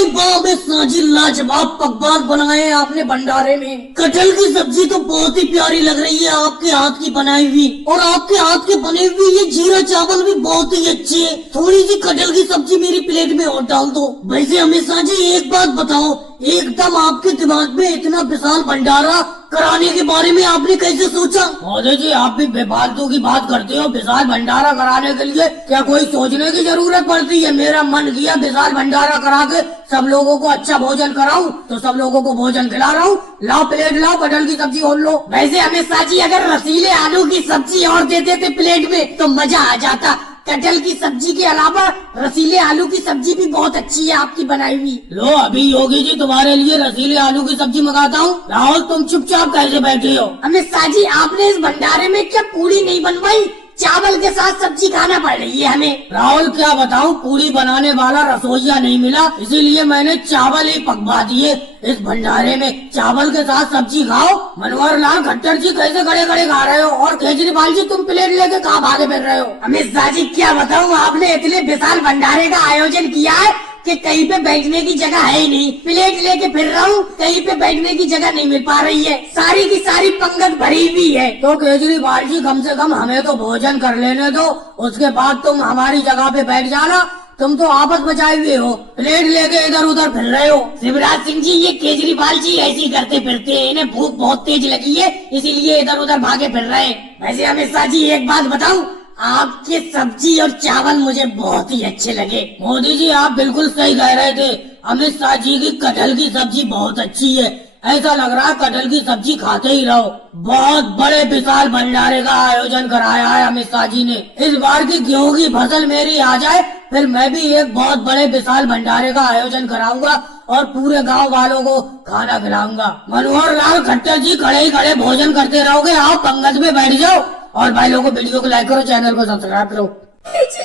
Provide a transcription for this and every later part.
भाई वाह में साजी लाजवाब पकवान बनाए हैं आपने भंडारे में। कटहल की सब्जी तो बहुत ही प्यारी लग रही है आपके हाथ की बनाई हुई, और आपके हाथ के बने हुए ये जीरा चावल भी बहुत ही अच्छे है। थोड़ी सी कटहल की सब्जी मेरी प्लेट में और डाल दो। वैसे हमेशा जी एक बात बताओ, एकदम आपके दिमाग में इतना विशाल भंडारा कराने के बारे में आपने कैसे सोचा? मोदी जी आप भी बेफालतू की बात करते हो। विशाल भंडारा कराने के लिए क्या कोई सोचने की जरूरत पड़ती है? मेरा मन किया विशाल भंडारा करा के सब लोगों को अच्छा भोजन कराऊं, तो सब लोगों को भोजन खिला रहा हूँ। लाओ प्लेट लाओ, कटहल की सब्जी और लो। वैसे हमें साजी अगर रसीले आलू की सब्जी और देते थे प्लेट में तो मजा आ जाता। कटहल की सब्जी के अलावा रसीले आलू की सब्जी भी बहुत अच्छी है आपकी बनाई हुई। लो अभी योगी जी तुम्हारे लिए रसीले आलू की सब्जी मंगाता हूँ। राहुल तुम चुपचाप कैसे बैठे हो? हमें साजी आपने इस भंडारे में क्या पूरी नहीं बनवाई? चावल के साथ सब्जी खाना पड़ रही है हमें। राहुल क्या बताऊं, पूरी बनाने वाला रसोइया नहीं मिला, इसीलिए मैंने चावल ही पकवा दिए। इस भंडारे में चावल के साथ सब्जी खाओ। मनोहर लाल खट्टर जी कैसे खड़े खड़े खा रहे हो, और केजरीवाल जी तुम प्लेट लेके कहाँ भागे फिर रहे हो? अमित शाह जी क्या बताऊं, आपने इतने विशाल भंडारे का आयोजन किया है कि कहीं पे बैठने की जगह है ही नहीं। प्लेट लेके फिर रहा हूँ, कहीं पे बैठने की जगह नहीं मिल पा रही है, सारी की सारी पंगत भरी हुई है। तो केजरीवाल जी कम से कम हमें तो भोजन कर लेने दो, उसके बाद तुम हमारी जगह पे बैठ जाना। तुम तो आपस बचाए हुए हो, प्लेट लेके इधर उधर फिर रहे हो। शिवराज सिंह जी ये केजरीवाल जी ऐसे ही करते फिरते हैं, इन्हें भूख बहुत तेज लगी है इसीलिए इधर उधर भागे फिर रहे हैं। वैसे अमित शाह जी एक बात बताऊं, आपके सब्जी और चावल मुझे बहुत ही अच्छे लगे। मोदी जी आप बिल्कुल सही कह रहे थे, अमित शाह जी की कटहल की सब्जी बहुत अच्छी है। ऐसा लग रहा है कटहल की सब्जी खाते ही रहो। बहुत बड़े विशाल भंडारे का आयोजन कराया है अमित शाह जी ने। इस बार की गेहूं की फसल मेरी आ जाए फिर मैं भी एक बहुत बड़े विशाल भंडारे का आयोजन कराऊंगा और पूरे गांव वालों को खाना खिलाऊंगा। मनोहर लाल खट्टर जी खड़े ही खड़े भोजन करते रहोगे, आप पंगत में बैठ जाओ। और भाई लोगों को वीडियो को लाइक करो, चैनल को सब्सक्राइब करो।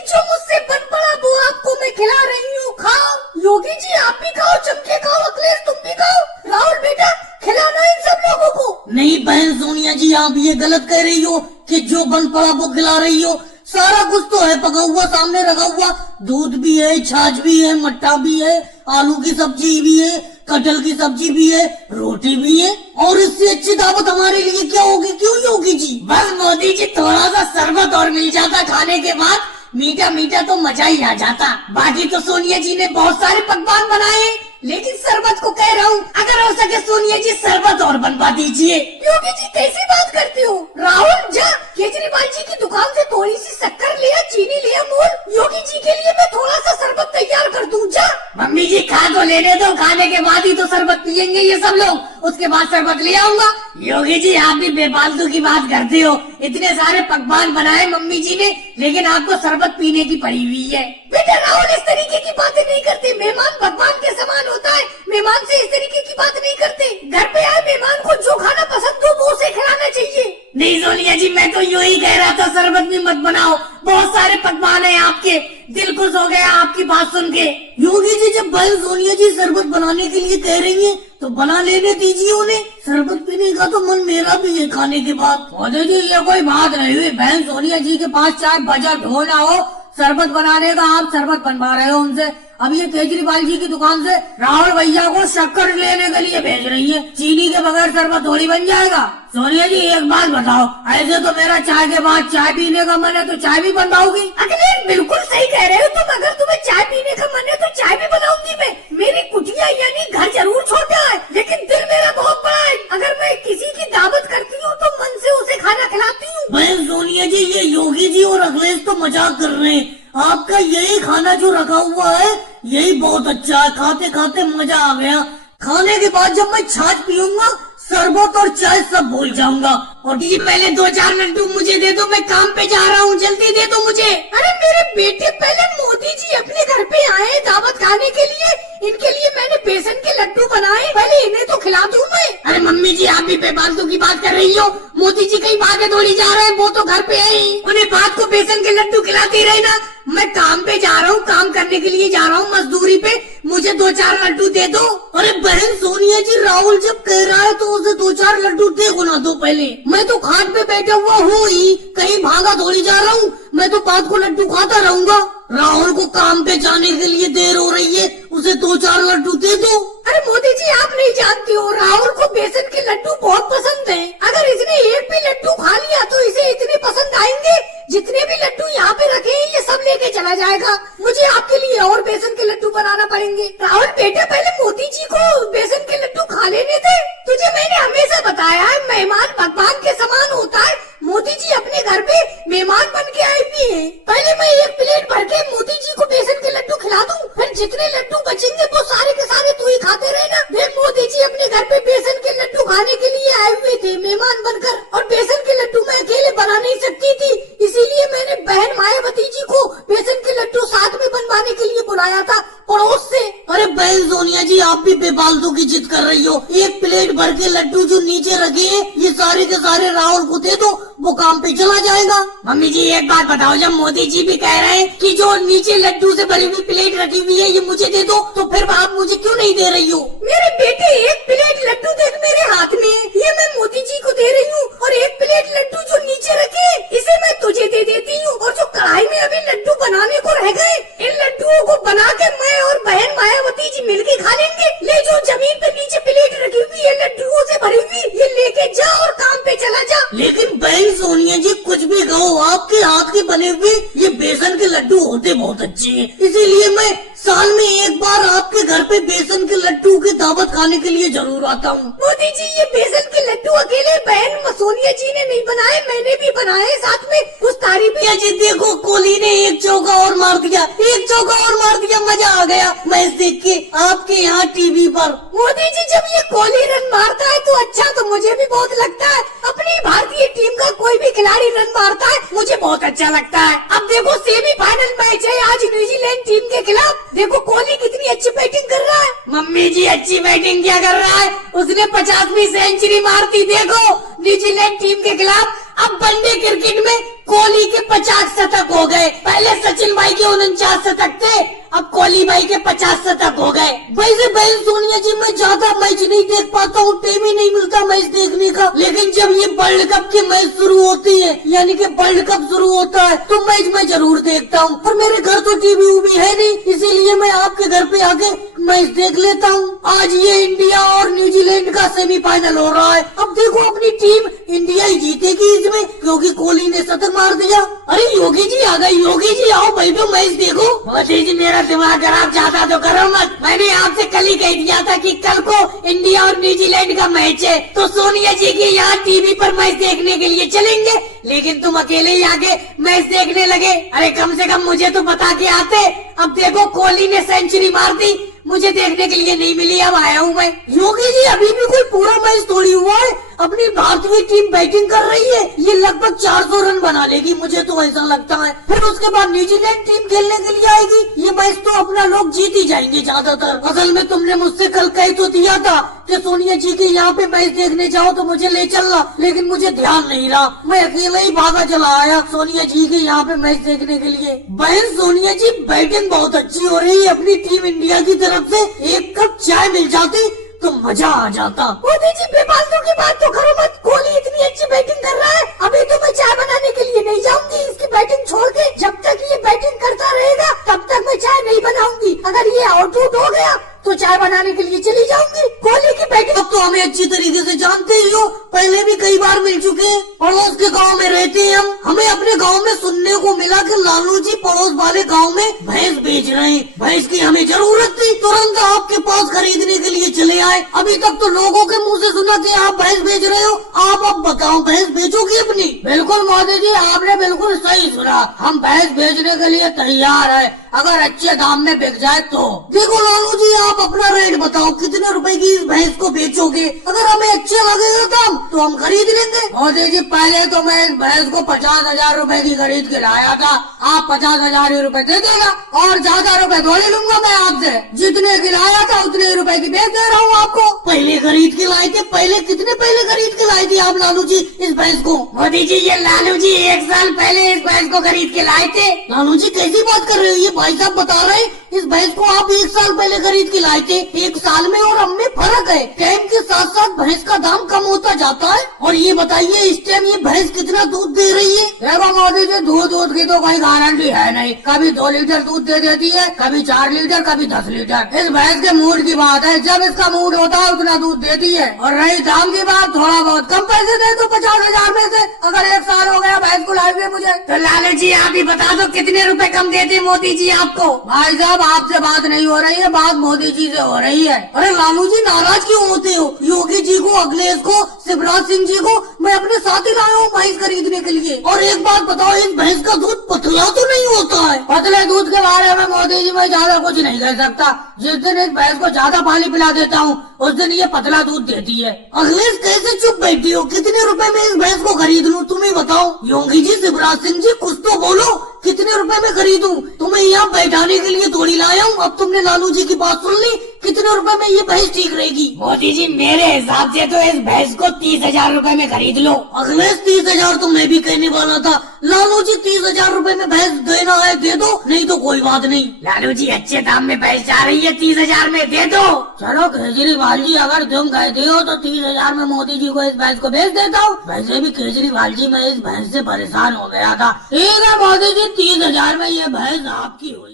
जो मुझसे बन पड़ा वो आपको मैं खिला रही हूँ, खाओ। योगी जी आप भी खाओ, चमके खाओ, अखिलेश तुम भी खाओ, राहुल बेटा खिलाना इन सब लोगों को। नहीं बहन सोनिया जी आप ये गलत कह रही हो कि जो बन पड़ा वो खिला रही हो। सारा कुछ तो है पका हुआ, सामने रखा हुआ, दूध भी है, छाछ भी है, मट्ठा भी है, आलू की सब्जी भी है, कटहल की सब्जी भी है, रोटी भी है, और इससे अच्छी दावत हमारे लिए क्या होगी? क्यों योगी जी? बस मोदी जी थोड़ा सा शरबत और मिल जाता खाने के बाद, मीठा मीठा तो मजा ही आ जाता। बाकी तो सोनिया जी ने बहुत सारे पकवान बनाए, लेकिन शरबत को कह रहा हूँ अगर हो सके सोनिया जी शरबत और बनवा दीजिए। योगी जी कैसी बात करते हो? राहुल जा केजरीवाल जी की दुकान से थोड़ी सी शक्कर लिया, चीनी लिया मोल, योगी जी के लिए मैं थोड़ा सा शरबत तैयार कर दूं। जा मम्मी जी खा तो लेने दो, खाने के बाद ही तो शरबत पियेंगे ये सब लोग, उसके बाद शरबत ले आऊंगा। योगी जी आप भी बेफालतू की बात करते हो, इतने सारे पकवान बनाए मम्मी जी ने, लेकिन आपको शरबत पीने की पड़ी हुई है। बेटा राहुल इस तरीके की बातें नहीं करते, मेहमान भगवान के समान होता है, मेहमान से इस तरीके की बात नहीं करते। घर पे आए मेहमान को जो खाना पसंद हो वो उसे खिलाना चाहिए। नहीं सोनिया जी मैं तो यूं ही कह रहा था, शरबत भी मत बनाओ, बहुत सारे पकवान है आपके, दिल खुश हो गया आपकी बात सुन के। योगी जी जब बहन सोनिया जी शरबत बनाने के लिए कह रही है तो बना लेने दीजिए उन्हें, शरबत पीने का तो मन मेरा भी है खाने के बाद। मोदी जी ये कोई बात नहीं हुई, बहन सोनिया जी के पास चाहे बजट हो ना हो शरबत बनाने का, आप शरबत बनवा रहे हो उनसे। अब ये केजरीवाल जी की दुकान से राहुल भैया को शक्कर लेने के लिए भेज रही है, चीनी के बगैर शरबत थोड़ी बन जाएगा। सोनिया जी एक बात बताओ, ऐसे तो मेरा चाय के बाद चाय पीने का मन है तो चाय भी बनवाओगी? अखिलेश बिल्कुल सही कह रहे हो तुम, अगर तुम्हें चाय पीने का मन है तो चाय भी बनाऊंगी मैं। मेरी कुटिया यानी घर जरूर छोटा है लेकिन दिल मेरा बहुत बड़ा है, अगर मैं किसी की दावत करती हूँ तो मन से उसे खाना खिलाती हूँ। बहन सोनिया जी ये योगी जी और अखिलेश तो मजाक कर रहे हैं, आपका यही खाना जो रखा हुआ है यही बहुत अच्छा है, खाते खाते मजा आ गया। खाने के बाद जब मैं छाछ पीऊंगा शरबत और चाय सब भूल जाऊंगा। और जी पहले 2-4 लड्डू मुझे दे दो, मैं काम पे जा रहा हूँ, जल्दी दे दो मुझे। अरे मेरे बेटे पहले मोदी जी अपने घर पे आए दावत खाने के लिए, इनके लिए मैंने बेसन के लड्डू बनाए, पहले इन्हें तो खिला दूं मैं। अरे मम्मी जी आप भी बेफालतू की बात कर रही हो, मोदी जी कहीं भागे थोड़ी जा रहे हैं, वो तो घर पे है ही, उन्हें बात को बेसन के लड्डू खिलाती रहे ना। मैं काम पे जा रहा हूँ, काम करने के लिए जा रहा हूँ मजदूरी पे, मुझे 2-4 लड्डू दे दो। अरे बहन सोनिया जी राहुल जब कह रहा है तो उसे 2-4 लड्डू दे गुना दो पहले, मैं तो खाट पे बैठा हुआ हूँ ही, कहीं भागा थोड़ी जा रहा हूँ, मैं तो 5 को लड्डू खाता रहूंगा। राहुल को काम पे जाने के लिए देर हो रही है, उसे 2-4 लड्डू दे दो। अरे मोदी जी, आप नहीं जानती हो, राहुल को बेसन के लड्डू बहुत पसंद है। अगर इसने एक भी लड्डू खा लिया तो इसे इतने पसंद आएंगे, जितने भी लड्डू यहाँ पे रखे हैं ये सब लेके चला जाएगा। मुझे आपके लिए और बेसन के लड्डू बनाना पड़ेंगे। राहुल बेटा, पहले मोदी जी को बेसन के लड्डू खा लेने दे। तुझे मैंने हमेशा बताया है, मेहमान भगवान के समान होता है। मोदी जी अपने घर पे मेहमान बन के आए हुए हैं। पहले मैं एक प्लेट भर के मोदी जी को बेसन के लड्डू खिला दूं, फिर जितने लड्डू बचेंगे वो सारे के सारे तू ही खाते रहना। देख, मोदी जी अपने घर पे बेसन के लड्डू खाने के लिए आए हुए थे मेहमान बनकर, और बेसन के लड्डू मैं अकेले बना नहीं सकती थी, इसीलिए मैंने बहन मायावती जी को बेसन के लड्डू साथ में बनवाने के लिए बुलाया था पड़ोस से। अरे बहन सोनिया जी, आप भी बेफालतू की जिद कर रही हो। एक प्लेट भर के लड्डू जो नीचे रखे हैं ये सारे के सारे राहुल को दे दो, वो काम पे चला जाएगा। मम्मी जी एक बात बताओ, जब मोदी जी भी कह रहे हैं कि जो नीचे लड्डू से भरी हुई प्लेट रखी हुई है ये मुझे दे दो, तो फिर आप मुझे क्यों नहीं दे रही हो? मेरे बेटे, एक प्लेट लड्डू देख मेरे हाथ में, ये मैं मोदी जी को दे रही हूँ, और एक प्लेट लड्डू जो नीचे रखे इसे मैं तुझे दे देती हूँ, और जो कढ़ाई में अभी लड्डू बनाने को रह गए, इन लड्डुओं को बना के मैं और बहन मायावती जी मिलके खा लेंगे। ले, जो जमीन पे नीचे प्लेट रखी हुई है लड्डुओं से भरी हुई, ये लेके जा और काम पे चला जा। लेकिन बहन सोनिया जी, कुछ भी कहो, आपके हाथ के बने हुए ये बेसन के लड्डू होते बहुत अच्छे हैं, इसीलिए मैं साल में एक बार आपके घर पे बेसन के लड्डू की दावत खाने के लिए जरूर आता हूँ। मोदी जी, ये बेसन के लड्डू अकेले बहन सोनिया जी ने नहीं बनाए, मैंने भी बनाए साथ में। उस तारीफ जी देखो, कोहली ने एक चौका और मार दिया, एक चौका और मार दिया, मजा आ गया मैच देख के आपके यहाँ टीवी पर। मोदी जी, जब ये कोहली रन मारता है तो अच्छा तो मुझे भी बहुत लगता है। अपनी भारतीय टीम का कोई भी खिलाड़ी रन मारता है मुझे बहुत अच्छा लगता है। अब देखो, सेमीफाइनल मैच है आज न्यूजीलैंड टीम के खिलाफ। देखो कोहली कितनी अच्छी बैटिंग कर रहा है। मम्मी जी, अच्छी बैटिंग क्या कर रहा है, उसने 50वीं सेंचुरी मार दी देखो न्यूजीलैंड टीम के खिलाफ। अब वनडे क्रिकेट में कोहली के 50 शतक हो गए। पहले सचिन भाई के 49 शतक थे, अब कोहली भाई के 50 शतक हो गए। वैसे बहन सोनिया जी, मैं ज्यादा मैच नहीं देख पाता हूँ, टाइम ही नहीं मिलता मैच देखने का। लेकिन जब ये वर्ल्ड कप की मैच शुरू होती है, यानी कि वर्ल्ड कप शुरू होता है, तो मैच मैं जरूर देखता हूँ। और मेरे घर तो टीवी उवी है नहीं, इसीलिए मैं आपके घर पे आके मैच देख लेता हूँ। आज ये इंडिया और न्यूजीलैंड का सेमीफाइनल हो रहा है। अब देखो, अपनी टीम इंडिया ही जीतेगी इसमें, क्योंकि कोहली ने शतक मार दिया। अरे योगी जी आ गए, योगी जी आओ भाई, तो मैच देखो। मोदी जी, मेरा दिमाग खराब ज्यादा तो करो मत। मैंने आपसे कल ही कह दिया था कि कल को इंडिया और न्यूजीलैंड का मैच है, तो सोनिया जी के यहाँ टीवी पर मैच देखने के लिए चलेंगे, लेकिन तुम अकेले ही आके मैच देखने लगे। अरे कम से कम मुझे तो बता के आते। अब देखो, कोहली ने सेंचुरी मार दी, मुझे देखने के लिए नहीं मिली, अब आया हूँ मैं। योगी जी, अभी भी कोई पूरा मैच थोड़ी हुआ है, अपनी भारतीय टीम बैटिंग कर रही है, ये लगभग 400 रन बना लेगी, मुझे तो ऐसा लगता है। फिर उसके बाद न्यूजीलैंड टीम खेलने के लिए आएगी, ये मैच तो अपना लोग जीत ही जाएंगे ज्यादातर। असल में तुमने मुझसे कल कह तो दिया था कि सोनिया जी के यहाँ पे मैच देखने जाओ तो मुझे ले चलना, लेकिन मुझे ध्यान नहीं रहा, मैं अकेला ही भागा चला आया सोनिया जी के यहाँ पे मैच देखने के लिए। बहन सोनिया जी, बैटिंग बहुत अच्छी हो रही है अपनी टीम इंडिया की तरफ से। एक कप चाय मिल जाती तो मजा आ जाता। मोदी जी, बेफालतू की बात तो करो मत। कोहली इतनी अच्छी बैटिंग कर रहा है, अभी तो मैं चाय बनाने के लिए नहीं जाऊंगी इसकी बैटिंग छोड़ के। जब तक ये बैटिंग करता रहेगा तब तक मैं चाय नहीं बनाऊंगी। अगर ये आउट हो गया तो चाय बनाने के लिए चली जाऊंगी। कोहली की बैटिंग अब तो हमें अच्छी तरीके से जानते ही हो, पहले भी कई बार मिल चुके हैं, पड़ोस के गांव में रहते हैं हम। हमें अपने गांव में सुनने को मिला कि लालू जी पड़ोस वाले गांव में भैंस बेच रहे हैं। भैंस की हमें जरूरत थी, तुरंत आपके पास खरीदने के लिए चले आए। अभी तक तो लोगों के मुंह से सुना कि आप भैंस बेच रहे हो, आप अब बताओ, भैंस बेचोगी अपनी? बिल्कुल मोदी जी, आपने बिल्कुल सही सुना, हम भैंस बेचने के लिए तैयार है, अगर अच्छे दाम में बिक जाए तो। देखो लालू जी, आप अपना रेट बताओ, कितने रुपए की इस भैंस को बेचोगे? अगर हमें अच्छा लगेगा दाम तो हम खरीद लेंगे। मोदी जी, पहले तो मैं इस भैंस को 50,000 रूपए की खरीद के लाया था, आप 50,000 रूपए दे देगा, और ज्यादा रुपए थोड़ी लूंगा मैं आपसे। जितने की लाया था उतने रुपए की बेच दे रहा हूँ आपको। पहले खरीद के लाए थे, कितने पहले खरीद के लाए थे आप लालू जी इस भैंस को? मोदी जी, ये लालू जी 1 साल पहले इस भैंस को खरीद के लाए थे। लालू जी कैसी बात कर रहे हो, ये भाई साहब बता रहे इस भैंस को आप 1 साल पहले खरीद के लाए थे। 1 साल में और अब में फर्क है। टाइम के साथ साथ भैंस का दाम कम होता जाता है। और ये बताइए इस टाइम ये भैंस कितना दूध दे रही है? देखो मोदी जी, दूध की तो कोई गारंटी है नहीं। कभी 2 लीटर दूध दे देती है, कभी 4 लीटर, कभी 10 लीटर। इस भैंस के मूड की बात है, जब इसका मूड होता है उतना दूध देती है। और रही दाम की बात, थोड़ा बहुत कम पैसे दे दो 50,000 में से। अगर 1 साल हो गया भैंस को लाए हुए मुझे, तो लालू जी आप ही बता दो कितने रुपए कम देते मोदी जी आपको? भाई साहब आपसे बात नहीं हो रही है, बात मोदी जी से हो रही है। अरे लालू जी नाराज क्यों होते हो? योगी जी को, अखिलेश को, शिवराज सिंह जी को मैं अपने साथ ही लाया हूँ भैंस खरीदने के लिए। और एक बात बताओ, इस भैंस का दूध पतला तो नहीं होता है? पतले दूध के बारे में मोदी जी मैं ज्यादा कुछ नहीं कह सकता। जिस दिन इस भैंस को ज्यादा पानी पिला देता हूँ उस दिन ये पतला दूध देती है। अखिलेश कैसे चुप बैठी हो? कितने रुपए में इस भैंस को खरीद लूँ तुम ही बताओ? योगी जी, शिवराज सिंह जी कुछ तो बोलो, कितने रुपए में खरीदूं? तुम्हें यहाँ बैठाने के लिए थोड़ी लाया हूँ। अब तुमने लालू जी की बात सुन ली, कितने रुपए में ये भैंस ठीक रहेगी? मोदी जी मेरे हिसाब से तो इस भैंस को 30,000 रुपए में खरीद लो। अखिलेश 30,000 तो मैं भी कहने वाला था। लालू जी 30,000 रुपए में भैंस देना है दे दो, नहीं तो कोई बात नहीं। लालू जी अच्छे दाम में भैंस जा रही है, 30,000 में दे दो। चलो केजरीवाल जी अगर तुम कहते हो तो 30,000 में मोदी जी को इस भैंस को बेच देता हूँ। वैसे भी केजरीवाल जी मैं इस भैंस से परेशान हो गया था। ठीक है मोदी जी, 30,000 में ये भैंस आपकी हुई।